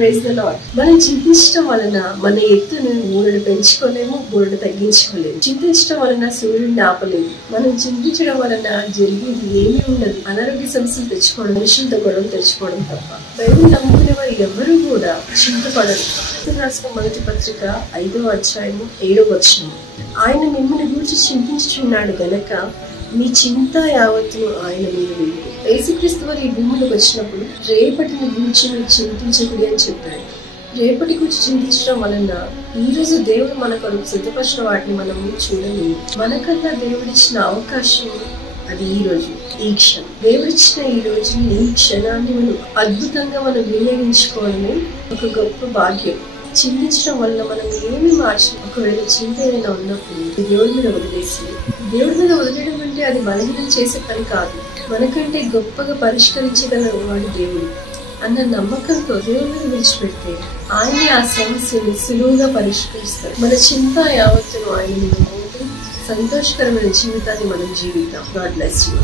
Praise the lord. మనం చింతించడం వలన మన ఎత్తును మూడడు పెంచుకోలేము, మూడడు తగ్గించుకోలేము. చింతించడం వలన సూర్యుడిని ఆపలేము. మనం చింతించడం వలన జరిగేది ఏమీ ఉండదు. అనారోగ్య సమస్యలు తెచ్చుకోవడం, మనుషులతో గొడవలు తెచ్చుకోవడం తప్ప. బైబిల్ నమ్ముకునే వారు ఎవరు కూడా చింతపడరు. రాసిన మొదటి పత్రిక 5వ అధ్యాయము 7వ వచనం. ఆయన మిమ్మల్ని గురించి చింతించుచున్నాడు గనక మీ చింత యావత్తును ఆయన మీద వేయండి. యేసుక్రీస్తు వారు ఈ భూమిలోకి వచ్చినప్పుడు రేపటిని గురించి మీరు చింతించకూడదు అని చెప్పాడు. రేపటి గురించి చింతించడం వలన ఈ రోజు దేవుడు మన కొరకు సిద్ధపరిచిన వాటిని మనము చూడలేము. మనకన్నా దేవుడిచ్చిన అవకాశం అది ఈ రోజు, ఈ క్షణం. దేవుడిచ్చిన ఈ రోజుని, ఈ క్షణాన్ని మనం అద్భుతంగా మనం వినియోగించుకోవాలని ఒక గొప్ప భాగ్యం. చింతించడం వల్ల మనం ఏమి మార్చం. ఒకవేళ చింత ఏదైనా ఉన్నప్పుడు దేవుడి మీద వదిలేసి, దేవుడి మీద వదిలేయడం అంటే అది బలహీనం చేసే పని కాదు. మనకంటే గొప్పగా పరిష్కరించగల వాడు దేవుడు అన్న నమ్మకంతో దేవుడి మీద విడిచిపెడితే ఆయనే ఆ సమస్యను సులువుగా పరిష్కరిస్తారు. మన చింత యావత్తును ఆయన మీద మోపి సంతోషకరమైన జీవితాన్ని మనం జీవిద్దాం. God bless you.